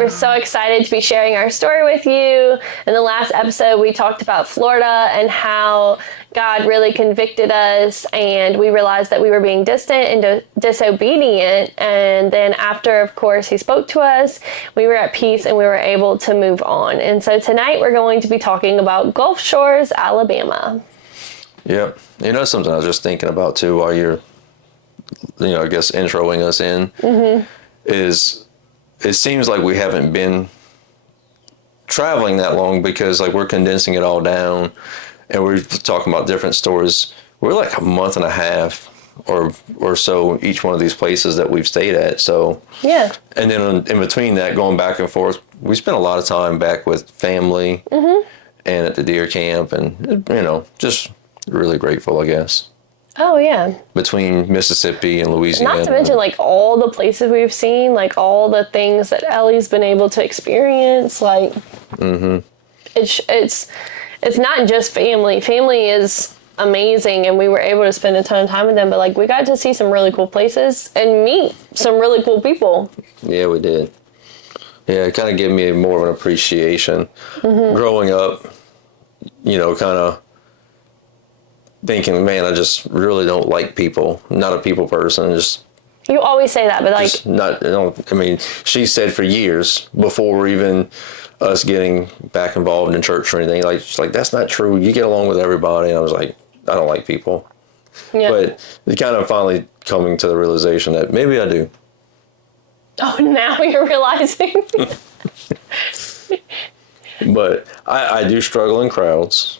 We're so excited to be sharing our story with you. In the last episode, we talked about Florida and how God really convicted us, and we realized that we were being distant and disobedient. And then after, of course, he spoke to us, we were at peace and we were able to move on. And so tonight we're going to be talking about Gulf Shores, Alabama. Yep. You know, something I was just thinking about too while you're, I guess introing us in, is it seems like we haven't been traveling that long because like we're condensing it all down and we're talking about different stories. We're like a month and a half or so each one of these places that we've stayed at. So yeah. And then in between that, going back and forth, we spent a lot of time back with family and at the deer camp, and just really grateful, I guess. Oh yeah. Between Mississippi and Louisiana. Not to mention like all the places we've seen, like all the things that Ellie's been able to experience. Like it's not just family. Family is amazing, and we were able to spend a ton of time with them, but like we got to see some really cool places and meet some really cool people. Yeah, we did. Yeah, it kind of gave me more of an appreciation growing up, kind of thinking, man, I just really don't like people. Not a people person. Just you always say that, but like just not. I mean, she said for years before even us getting back involved in church or anything. Like she's like, that's not true. You get along with everybody. And I was like, I don't like people. Yeah. But it kind of finally coming to the realization that maybe I do. Oh, now you're realizing. But I do struggle in crowds.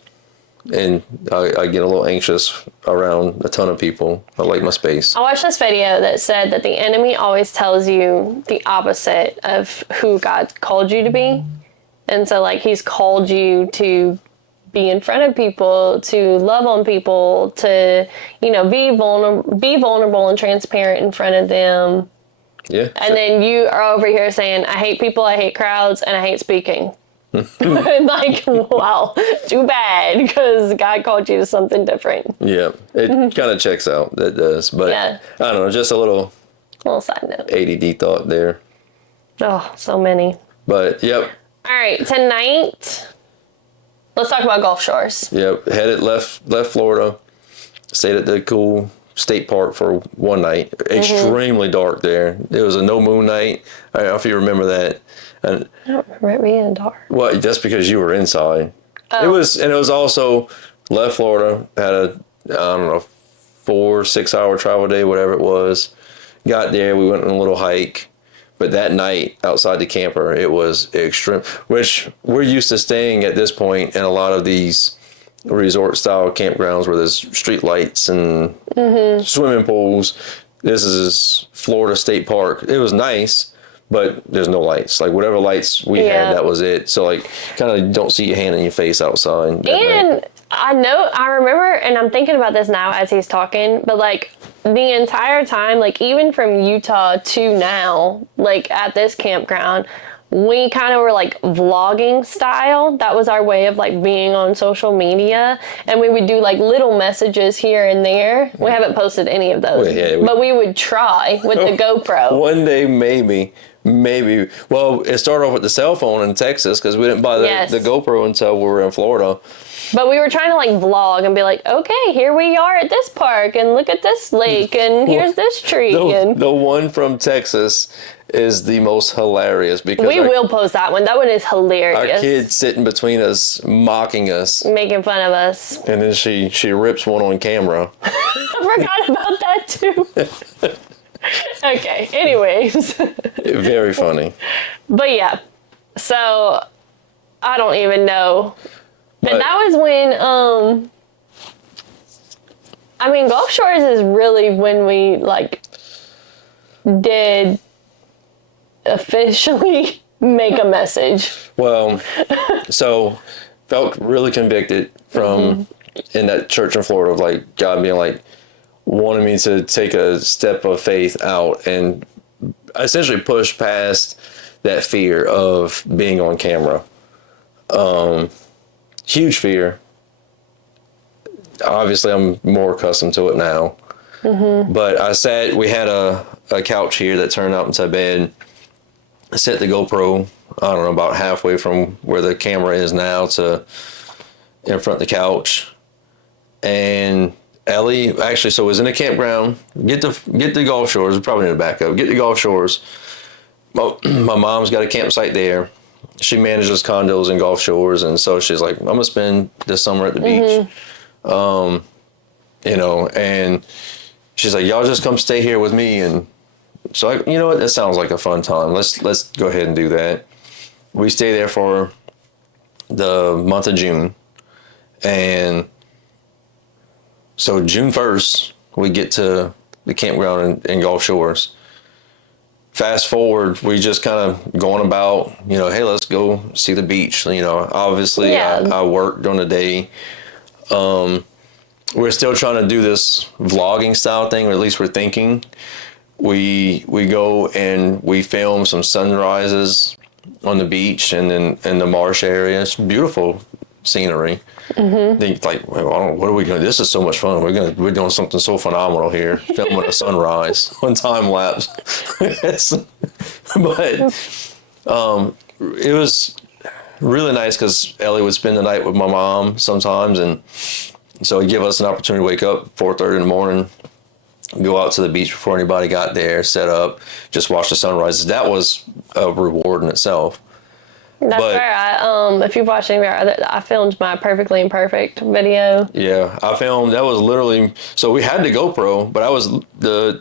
And I get a little anxious around a ton of people. I like my space. I watched this video that said that the enemy always tells you the opposite of who God called you to be. And so, like, he's called you to be in front of people, to love on people, to, be vulnerable and transparent in front of them. Yeah. And then you are over here saying, I hate people, I hate crowds, and I hate speaking. Like, wow, too bad, because God called you to something different. Yeah, it kind of checks out. That does. But yeah. I don't know, just a little side note. ADD thought there. Oh, so many. But, yep. All right, tonight, let's talk about Gulf Shores. Yep, left Florida, stayed at the cool state park for one night. Extremely dark there. It was a no moon night. I don't know if you remember that. And I don't remember it being dark. Well, just because you were inside. Oh. It was also left Florida, had a, 4-6 hour travel day, whatever it was. Got there, we went on a little hike. But that night outside the camper, it was extreme, which we're used to staying at this point in a lot of these resort style campgrounds where there's street lights and swimming pools. This is Florida State Park. It was nice, but there's no lights. Like whatever lights we had, that was it. So like kind of don't see your hand in your face outside. And I remember, and I'm thinking about this now as he's talking, but like the entire time, like even from Utah to now, like at this campground, we kind of were like vlogging style. That was our way of like being on social media. And we would do like little messages here and there. We haven't posted any of those, but we would try with the GoPro. One day, maybe. Well, it started off with the cell phone in Texas because we didn't buy the GoPro until we were in Florida. But we were trying to like vlog and be like, okay, here we are at this park and look at this lake and here's this tree. The one from Texas is the most hilarious because we will post that one. That one is hilarious. Our kid sitting between us, mocking us, making fun of us, and then she rips one on camera. I forgot about that too. Okay. Anyways, very funny. But yeah, so I don't even know. But and that was when Gulf Shores is really when we like did officially make a message. Well, so felt really convicted from in that church in Florida of like God being like wanted me to take a step of faith out and essentially push past that fear of being on camera. Huge fear. Obviously, I'm more accustomed to it now. But we had a couch here that turned out into a bed. set the GoPro, I don't know, about halfway from where the camera is now to in front of the couch. And Ellie actually, so was in a campground, get the Gulf Shores, we probably need to back up, get the Gulf Shores. My mom's got a campsite there. She manages condos in Gulf Shores, and so she's like, I'm gonna spend this summer at the beach. You know, and she's like, y'all just come stay here with me. And so you know what, that sounds like a fun time. Let's go ahead and do that. We stay there for the month of June. And so June 1st, we get to the campground in Gulf Shores. Fast forward, we just kind of going about, you know, hey, let's go see the beach. You know, obviously I work during the day. We're still trying to do this vlogging style thing, or at least we're thinking. We go and we film some sunrises on the beach and then in the marsh area. It's beautiful scenery. Think like, well, I don't know, what are we going to do? This is so much fun. We're doing something so phenomenal here, filming a sunrise on time lapse. But it was really nice because Ellie would spend the night with my mom sometimes, and so it'd give us an opportunity to wake up 4:30 in the morning, go out to the beach before anybody got there, set up, just watch the sunrises. That was a reward in itself. That's fair. If you've watched any of I filmed my Perfectly Imperfect video. Yeah, I filmed. That was literally, so we had the GoPro, but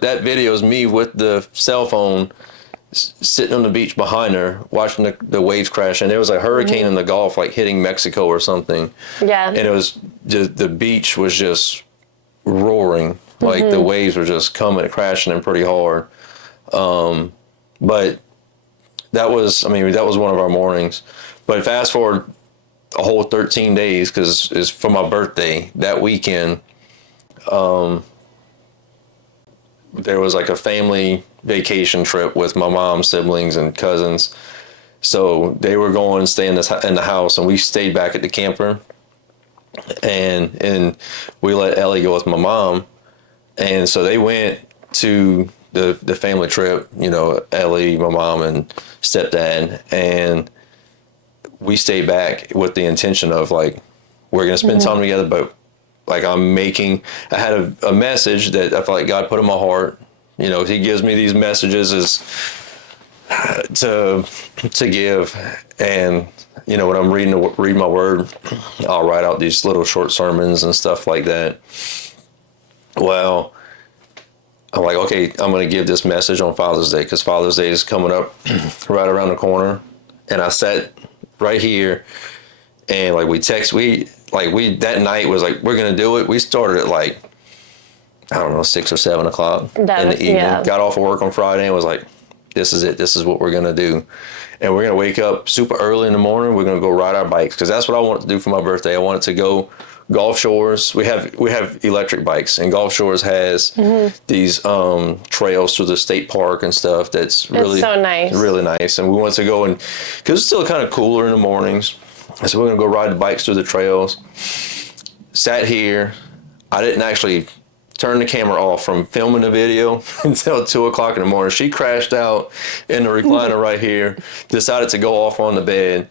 that video is me with the cell phone sitting on the beach behind her, watching the waves crash. And there was a hurricane in the Gulf, like hitting Mexico or something. Yeah. And it was just, the beach was just roaring. Like the waves were just coming, crashing in pretty hard. But that was one of our mornings. But fast forward a whole 13 days, because it's for my birthday that weekend. There was like a family vacation trip with my mom's siblings and cousins. So they were going to stay in the house, and we stayed back at the camper. And we let Ellie go with my mom. And so they went to the family trip, you know, Ellie, my mom, and stepdad. And we stayed back with the intention of, like, we're going to spend time together, but, like, I had a message that I felt like God put in my heart. You know, he gives me these messages to give. And, you know, when I'm reading my word, I'll write out these little short sermons and stuff like that. Well, I'm like, okay, I'm going to give this message on Father's Day, because Father's Day is coming up right around the corner. And I sat right here, and like that night was like, we're going to do it. We started at like, I don't know, 6 or 7 o'clock in the evening. Yeah. Got off of work on Friday and was like, this is it. This is what we're going to do. And we're going to wake up super early in the morning. We're going to go ride our bikes, because that's what I wanted to do for my birthday. I wanted to go Gulf Shores. We have electric bikes, and Gulf Shores has these trails through the state park and stuff. It's really so nice, really nice. And we wanted to go, and because it's still kind of cooler in the mornings, so we're gonna go ride the bikes through the trails. Sat here. I didn't actually turn the camera off from filming the video until 2 o'clock in the morning. She crashed out in the recliner right here. Decided to go off on the bed.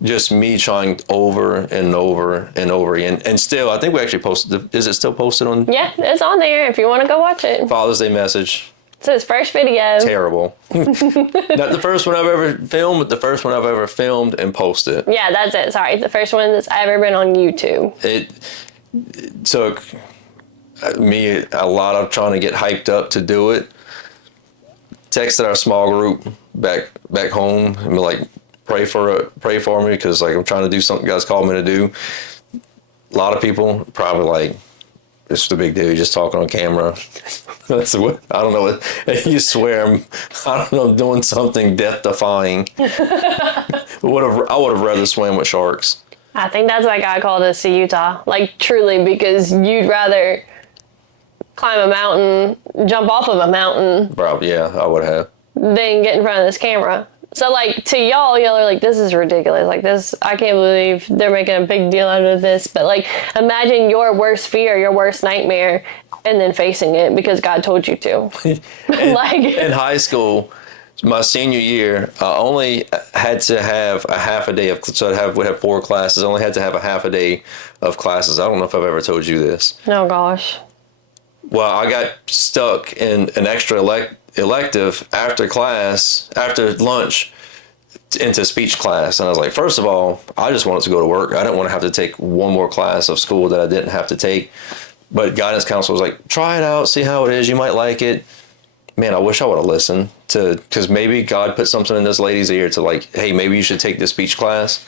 Just me trying over and over and over again. And still, I think we actually posted, is it still posted on? Yeah, it's on there if you want to go watch it. Father's Day message. It's his first video. Terrible. Not the first one I've ever filmed, but the first one I've ever filmed and posted. Yeah, that's it. Sorry. It's the first one that's ever been on YouTube. It took me a lot of trying to get hyped up to do it. Texted our small group back home and be like, pray for me, because like I'm trying to do something God's called me to do. A lot of people probably like, it's the big deal, you're just talking on camera. That's what, I don't know what you swear I'm doing something death defying. I would have rather swam with sharks. I think that's why God called us to Utah. Like, truly, because you'd rather climb a mountain, jump off of a mountain. Probably, yeah, I would have. Than get in front of this camera. So, like, to y'all are like, this is ridiculous. Like, this, I can't believe they're making a big deal out of this. But, like, imagine your worst fear, your worst nightmare, and then facing it because God told you to. Like in high school, my senior year, I only had to have a half a day of, so we have 4 classes. I only had to have a half a day of classes. I don't know if I've ever told you this. Oh gosh. Well, I got stuck in an extra elective after class, after lunch, into speech class. And I was like, first of all, I just wanted to go to work. I didn't want to have to take one more class of school that I didn't have to take. But guidance counselor was like, try it out, see how it is. You might like it. Man, I wish I would have listened to, because maybe God put something in this lady's ear to like, hey, maybe you should take this speech class.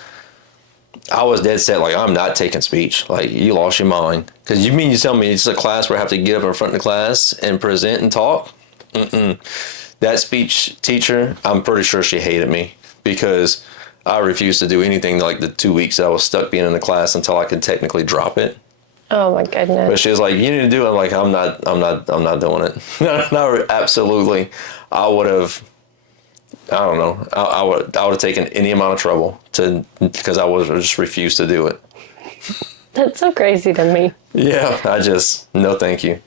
I was dead set, like, I'm not taking speech. Like, you lost your mind. Because you tell me it's a class where I have to get up in front of the class and present and talk? Mm-mm. That speech teacher, I'm pretty sure she hated me because I refused to do anything like the 2 weeks that I was stuck being in the class until I could technically drop it. Oh my goodness. But she was like, you need to do it. I'm like, I'm not doing it. No, absolutely. I would have, I don't know. I would have taken any amount of trouble because I would have just refused to do it. That's so crazy to me. Yeah, no thank you.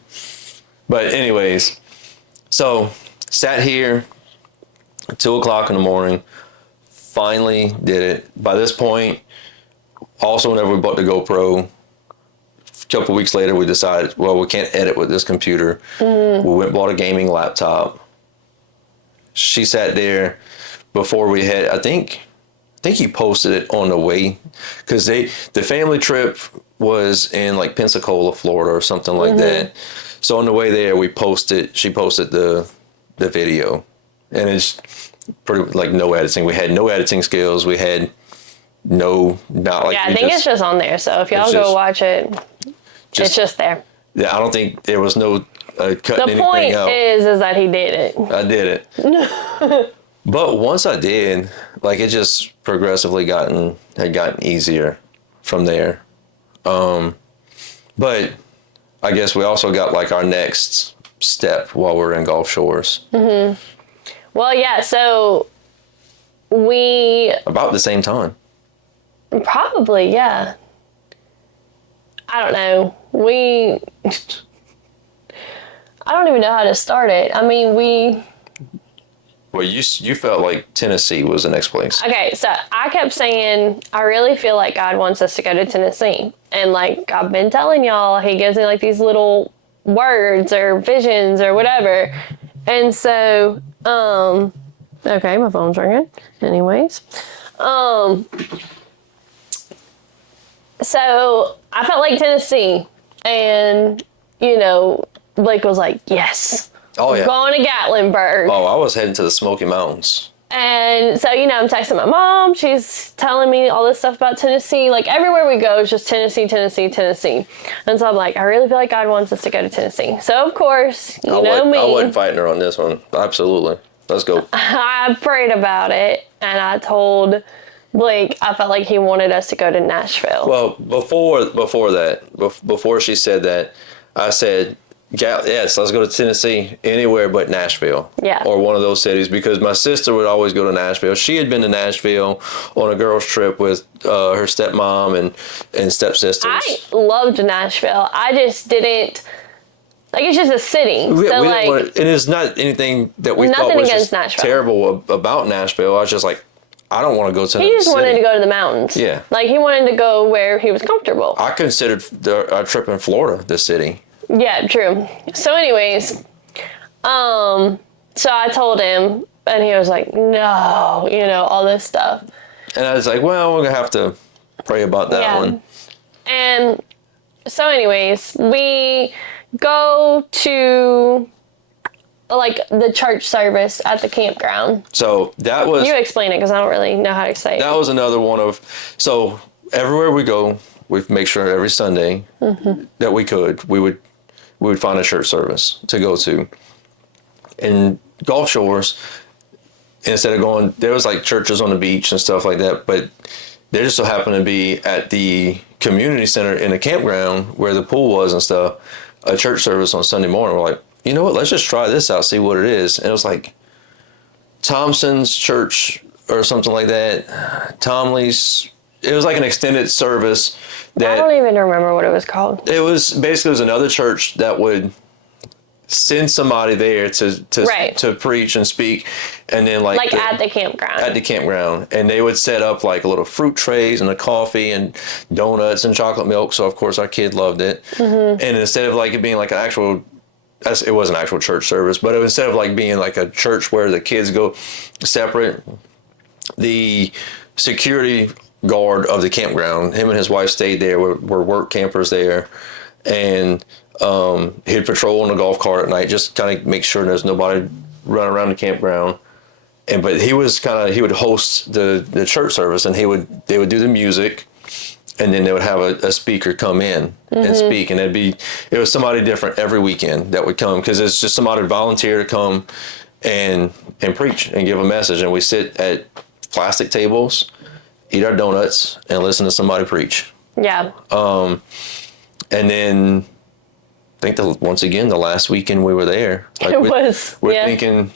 But anyways, so sat here 2:00 in the morning, finally did it. By this point, also whenever we bought the GoPro, a couple weeks later we decided, well, we can't edit with this computer. We went and bought a gaming laptop. She sat there before we had, I think you posted it on the way, because the family trip was in like Pensacola, Florida or something like that. So on the way there, she posted the video, and it's pretty like no editing. We had no editing skills. We had not like. Yeah, I think it's just on there. So if y'all go watch it, it's just there. Yeah, I don't think there was no cutting anything out. The point is that he did it. I did it. But once I did, like, it just progressively had gotten easier from there. But I guess we also got like our next step while we're in Gulf Shores. Mm-hmm. Well, yeah, so about the same time. Probably, yeah. I don't know. I don't even know how to start it. I mean, Well, you felt like Tennessee was the next place. Okay, so I kept saying, I really feel like God wants us to go to Tennessee. And like I've been telling y'all, he gives me like these little words or visions or whatever. And so, okay, my phone's ringing. Anyways. So I felt like Tennessee. And, Blake was like, yes. Oh, yeah. Going to Gatlinburg. Oh, I was heading to the Smoky Mountains. And so, I'm texting my mom. She's telling me all this stuff about Tennessee. Like, everywhere we go is just Tennessee, Tennessee, Tennessee. And so I'm like, I really feel like God wants us to go to Tennessee. So, of course, you know me. I wasn't fighting her on this one. Absolutely. Let's go. I prayed about it, and I told Blake I felt like he wanted us to go to Nashville. Well, before she said that, I said, yes, let's go to Tennessee, anywhere but Nashville. Yeah. Or one of those cities, because my sister would always go to Nashville. She had been to Nashville on a girls' trip with her stepmom and stepsisters. I loved Nashville. I just didn't, like, it's just a city. And it's not anything that we thought was just terrible about Nashville. I was just like, I don't want to go to He just wanted to go to the mountains. Yeah. Like, he wanted to go where he was comfortable. I considered our trip in Florida the city. Yeah, true. So anyways, so I told him, and he was like, no, all this stuff. And I was like, well, we're going to have to pray about that one. And so anyways, we go to, like, the church service at the campground. So that was... You explain it, because I don't really know how to say it. That was another one of... So everywhere we go, we make sure every Sunday that we would find a church service to go to. In Gulf Shores, instead of going, there was like churches on the beach and stuff like that, but they just so happened to be at the community center in the campground where the pool was and stuff, a church service on Sunday morning. We're like, you know what, let's just try this out, see what it is. And it was like Thompson's church or something like that. Tomley's. It was like an extended service. I don't even remember what it was called. It was another church that would send somebody there Right. to preach and speak, and then Like at the campground. at the campground, and they would set up like a little fruit trays and a coffee and donuts and chocolate milk. So of course our kid loved it. And instead of like it being like an actual, it was an actual church service, but instead of like being like a church where the kids go separate, the security guard of the campground, him and his wife stayed there, were work campers there, and he'd patrol on the golf cart at night, just kind of make sure there's nobody running around the campground. But he would host the church service, and they would do the music, and then they would have a speaker come in and speak, and it was somebody different every weekend that would come, because it's just somebody volunteer to come and preach and give a message, and we sit at plastic tables, eat our donuts, and listen to somebody preach. Yeah. And then I think once again the last weekend we were there, like we're thinking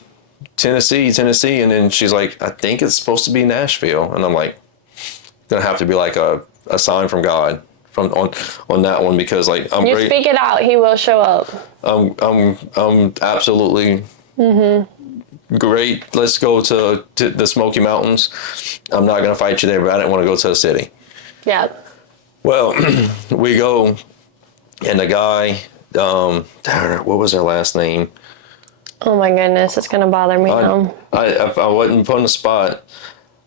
Tennessee, and then she's like, I think it's supposed to be Nashville, and I'm like, gonna have to be like a sign from God on that one, because like you speak it out, he will show up. I'm absolutely great. Let's go to the Smoky Mountains. I'm not gonna fight you there, but I didn't want to go to the city. Yeah. Well, we go, and the guy, what was their last name? Oh my goodness, it's gonna bother me now. I wasn't put on the spot,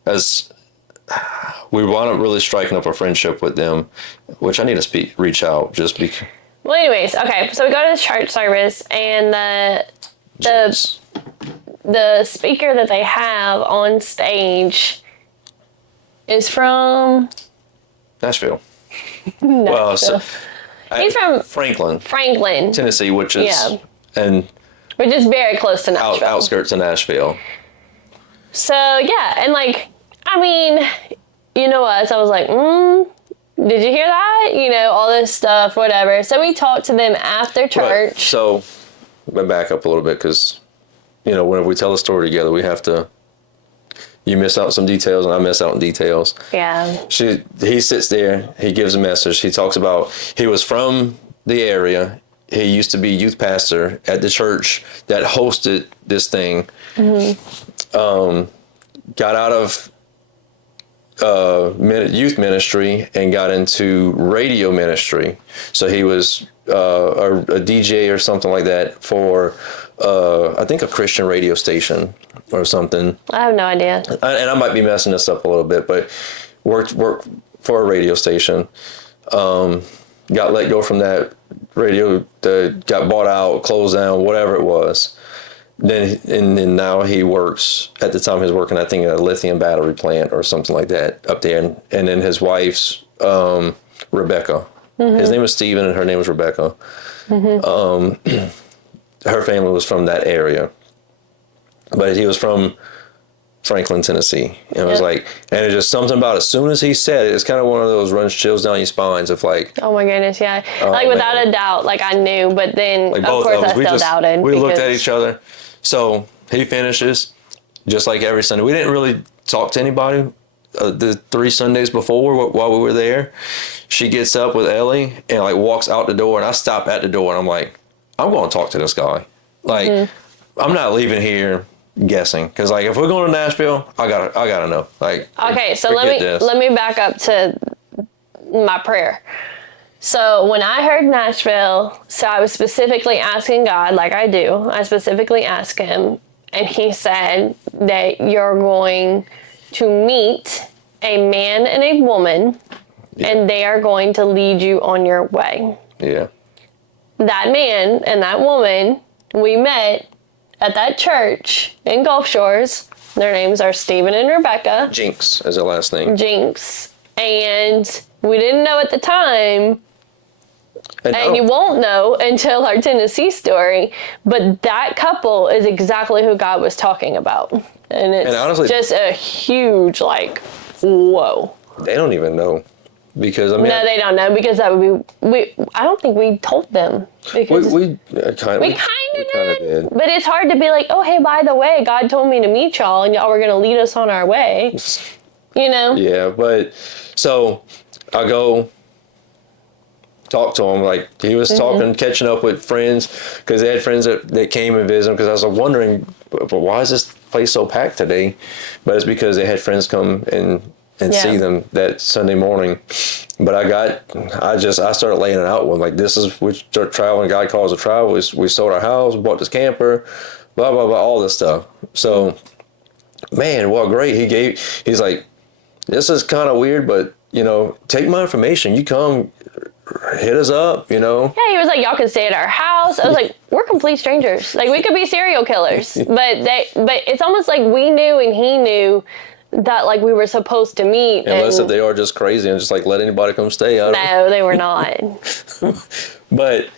as we wound up really striking up a friendship with them, which I need to reach out just because. Well, anyways, okay, so we go to the church service, and the speaker that they have on stage is from Nashville. Nashville. Well, he's from Franklin, Tennessee, which is which is very close to Nashville. Outskirts of Nashville. So yeah, and like, I mean, you know us, I was like, did you hear that? You know, all this stuff, whatever. So we talked to them after church. Right. So I'm gonna back up a little bit, because you know, whenever we tell a story together, we have to. You miss out some details, and I miss out on details. Yeah. He sits there. He gives a message. He talks about he was from the area. He used to be youth pastor at the church that hosted this thing. Got out of youth ministry and got into radio ministry. So he was a DJ or something like that for, I think, a Christian radio station or something. I have no idea. And I might be messing this up a little bit, but worked for a radio station. Got let go from that radio, got bought out, closed down, whatever it was. Then now he works, at the time he was working, I think, at a lithium battery plant or something like that up there. And then his wife's Rebecca. His name was Stephen and her name was Rebecca. Her family was from that area. But he was from Franklin, Tennessee. And it was like, and it's just something about, as soon as he said it, it's kind of one of those runs chills down your spines of like. Oh my goodness, yeah. Like without a doubt, like I knew, but then like of course I still doubted. We looked at each other. So he finishes, just like every Sunday. We didn't really talk to anybody the 3 Sundays before while we were there. She gets up with Ellie and like walks out the door, and I stop at the door, and I'm like, I'm going to talk to this guy. Like, I'm not leaving here guessing, because like if we're going to Nashville, I gotta know. Like, okay, so let me back up to my prayer. So when I heard Nashville, so I was specifically asking God, like I do. I specifically asked him, and he said that you're going to meet a man and a woman, and they are going to lead you on your way. Yeah. That man and that woman, we met at that church in Gulf Shores. Their names are Stephen and Rebecca. Jinx is her last name. Jinx. And we didn't know at the time, and you won't know until our Tennessee story, but that couple is exactly who God was talking about. And it's honestly, just a huge, like, whoa. They don't even know. Because I mean, no, they don't know, because that would be, I don't think we told them. Because we kind of did. But it's hard to be like, oh, hey, by the way, God told me to meet y'all, and y'all were going to lead us on our way. You know? Yeah, but so I go talked to him. Like he was talking, catching up with friends because they had friends that came and visited him. Because I was wondering, but why is this place so packed today? But it's because they had friends come and see them that Sunday morning. But I started laying it out with like, this is, we start traveling. God calls a travel. We sold our house, we bought this camper, blah, blah, blah, all this stuff. So, man, well, great. He's like, this is kind of weird, but take my information. You come, hit us up, Yeah, he was like, y'all can stay at our house. I was like, we're complete strangers. Like, we could be serial killers. But it's almost like we knew and he knew that, like, we were supposed to meet. Unless if they are just crazy and just, like, let anybody come stay. No, they were not. But,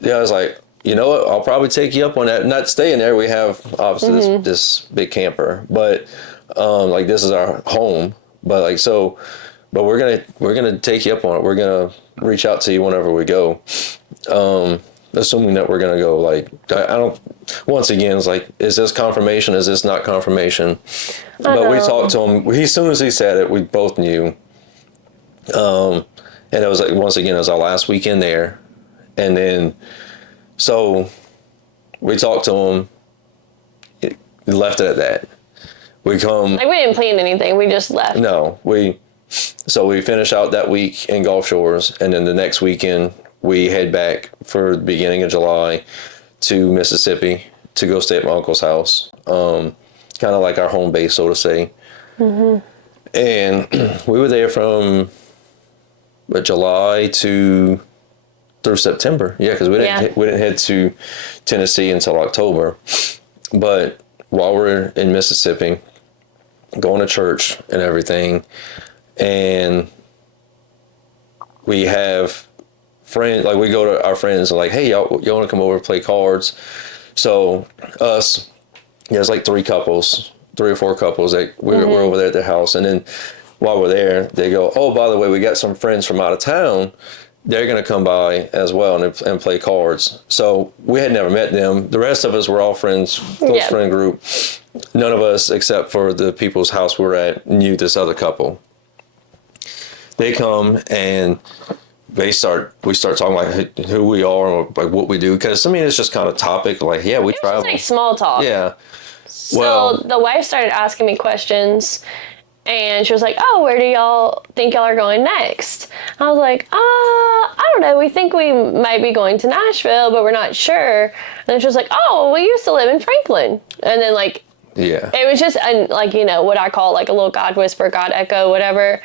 yeah, I was like, you know what? I'll probably take you up on that. Not staying there. We have, obviously, this big camper. But, like, this is our home. But, like, so... But we're gonna take you up on it. We're gonna reach out to you whenever we go, assuming that we're gonna go. Like I don't. Once again, it's like, is this confirmation? Is this not confirmation? But we talked to him. As soon as he said it, we both knew. And it was like, once again, it was our last weekend there, and then so we talked to him. It left it at that. We come. Like we didn't plan anything. We just left. No, So we finish out that week in Gulf Shores, and then the next weekend we head back for the beginning of July to Mississippi to go stay at my uncle's house, kind of like our home base, so to say. And we were there from July through September. Yeah, because we didn't head to Tennessee until October. But while we're in Mississippi, going to church and everything. And we have friends, like we go to our friends and like, hey, y'all want to come over and play cards? So there's like three or four couples that we're over there at their house. And then while we're there, they go, oh, by the way, we got some friends from out of town. They're going to come by as well and play cards. So we had never met them. The rest of us were all friends, close friend group. None of us, except for the people's house we're at, knew this other couple. They come and we start talking like who we are and like what we do. Because, I mean, it's just kind of topic. Like, yeah, we travel. It's like small talk. Yeah. So the wife started asking me questions. And she was like, oh, where do y'all think y'all are going next? I was like, I don't know. We think we might be going to Nashville, but we're not sure. And then she was like, oh, we used to live in Franklin. And then, like, it was just, like, what I call, like, a little God whisper, God echo, whatever.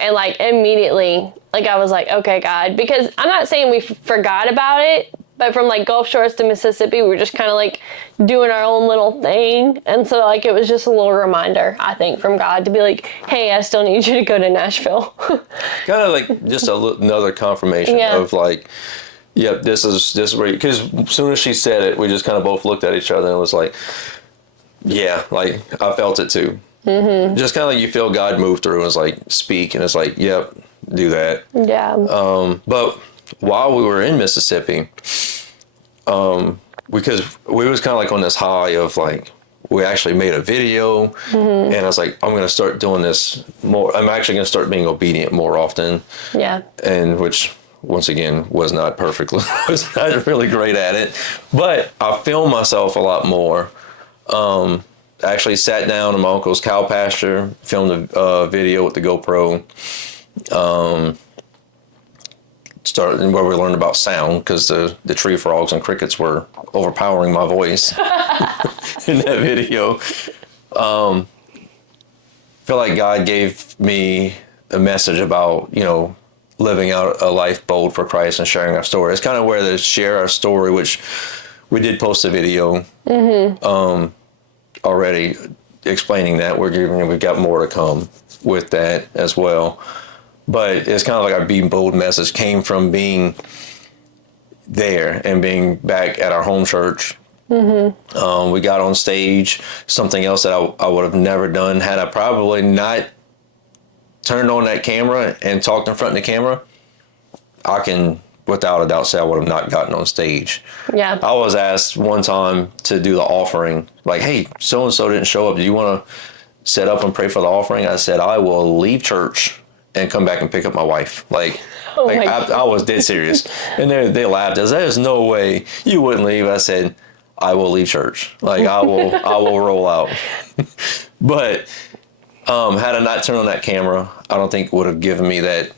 And, like, immediately, like, I was like, okay, God. Because I'm not saying we forgot about it, but from, like, Gulf Shores to Mississippi, we were just kind of, like, doing our own little thing. And so, like, it was just a little reminder, I think, from God to be like, hey, I still need you to go to Nashville. Kind of like just another confirmation of, like, yep, this is where, because as soon as she said it, we just kind of both looked at each other and it was like, yeah, like, I felt it too. Just kind of like you feel God move through and it's like, speak, and it's like, yep, do that. Yeah. But while we were in Mississippi, because we was kind of like on this high of like, we actually made a video and I was like, I'm going to start doing this more. I'm actually going to start being obedient more often. Yeah. And which, once again, was not perfectly, was not really great at it, but I filmed myself a lot more. Actually sat down in my uncle's cow pasture, filmed a video with the GoPro. Started where we learned about sound because the tree frogs and crickets were overpowering my voice in that video. Feel like God gave me a message about, living out a life bold for Christ and sharing our story. It's kind of where to share our story, which we did post a video already explaining that. We've got more to come with that as well. But it's kind of like our Being Bold message came from being there and being back at our home church. We got on stage, something else that I would have never done had I probably not turned on that camera and talked in front of the camera. I can, without a doubt, say I would have not gotten on stage. Yeah. I was asked one time to do the offering. Like, hey, so-and-so didn't show up. Do you want to set up and pray for the offering? I said, I will leave church and come back and pick up my wife. Like, Like, my I was dead serious. And they laughed. There's no way you wouldn't leave. I said, I will leave church. Like, I will roll out. But had I not turned on that camera, I don't think would have given me that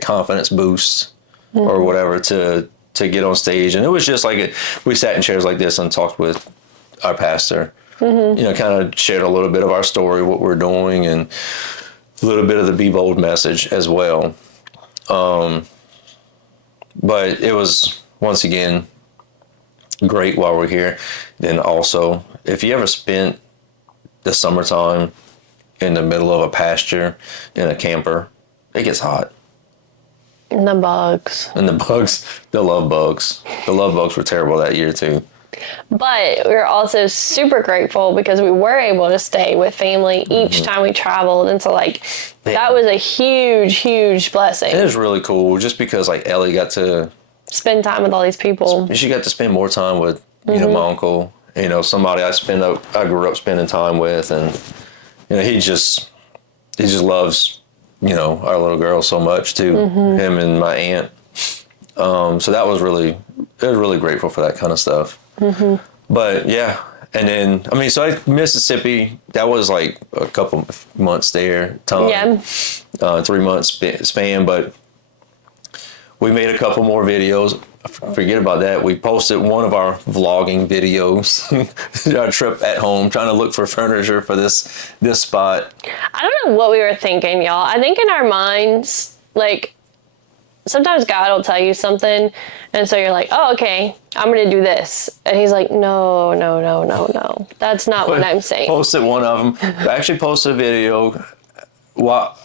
confidence boost or whatever to get on stage. And it was just like we sat in chairs like this and talked with our pastor. You know, kind of shared a little bit of our story, what we're doing, and a little bit of the Be Bold message as well. But it was, once again, great while we're here. Then also, if you ever spent the summertime in the middle of a pasture in a camper, it gets hot. And the bugs. And the bugs, the love bugs. The love bugs were terrible that year too. But we were also super grateful because we were able to stay with family each time we traveled. And so, like, that was a huge, huge blessing. It was really cool just because, like, Ellie got to spend time with all these people. She got to spend more time with, you know, my uncle, you know, somebody I grew up spending time with. And, you know, he just loves, you know, our little girl so much too, him and my aunt. So that was really grateful for that kind of stuff. But yeah, and then, I mean, so Mississippi, that was like a couple months there, time. Yeah. 3 months span, but we made a couple more videos. Forget about that. We posted one of our vlogging videos, our trip at home, trying to look for furniture for this spot. I don't know what we were thinking, y'all. I think in our minds, like, sometimes God will tell you something, and so you're like, oh, okay, I'm going to do this. And he's like, no. That's not what I'm saying. Posted one of them. I actually posted a video while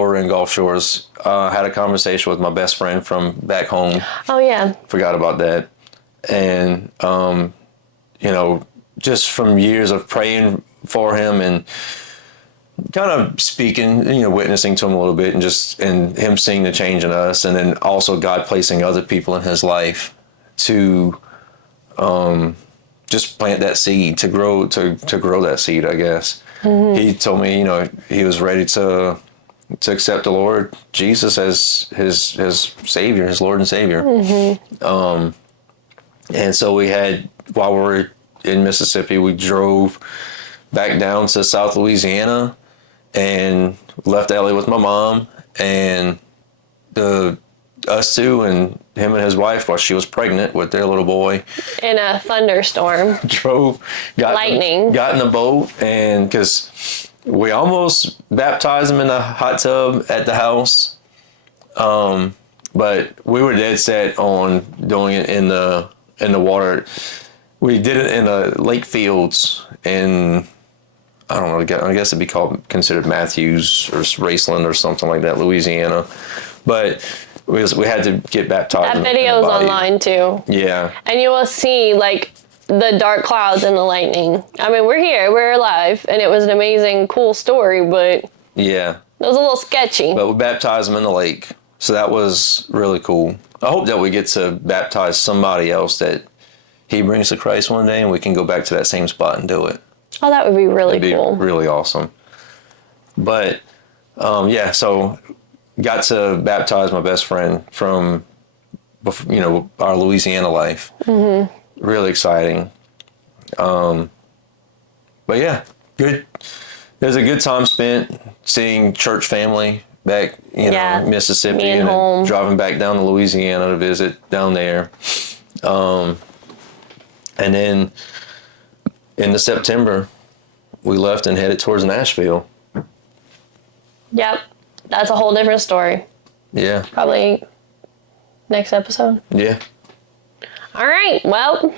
we're in Gulf Shores. Had a conversation with my best friend from back home. Oh, yeah. Forgot about that. And, you know, just from years of praying for him and kind of speaking, you know, witnessing to him a little bit, and him seeing the change in us, and then also God placing other people in his life to just plant that seed, to grow that seed, I guess. He told me, you know, he was ready to accept the Lord Jesus as his Savior, his Lord and Savior. And so while we were in Mississippi, we drove back down to South Louisiana and left Ellie with my mom, and us two and him and his wife, while she was pregnant with their little boy, In a thunderstorm. lightning, got in the boat, and because we almost baptized him in the hot tub at the house, but we were dead set on doing it in the water. We did it in the lake fields in, I don't know, I guess it'd be considered Matthews or Raceland or something like that, Louisiana. But we had to get baptized. That video's online too. Yeah. And you will see, like, the dark clouds and the lightning. I mean, we're here, we're alive, and it was an amazing, cool story, but yeah, it was a little sketchy. But we baptized him in the lake, so that was really cool. I hope that we get to baptize somebody else that he brings to Christ one day, and we can go back to that same spot and do it. Oh, that would be really That'd cool. Be really awesome. But yeah, so got to baptize my best friend from, you know, our Louisiana life. Really exciting. But yeah, good. There's a good time spent seeing church family back, you know, Mississippi, and home. driving back down to Louisiana to visit down there. And then in September, we left and headed towards Nashville. Yep. That's a whole different story. Yeah. Probably next episode. Yeah. All right. Well,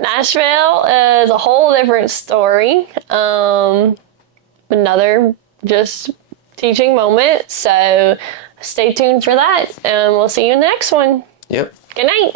Nashville is a whole different story. Another just teaching moment. So stay tuned for that, and we'll see you in the next one. Yep. Good night.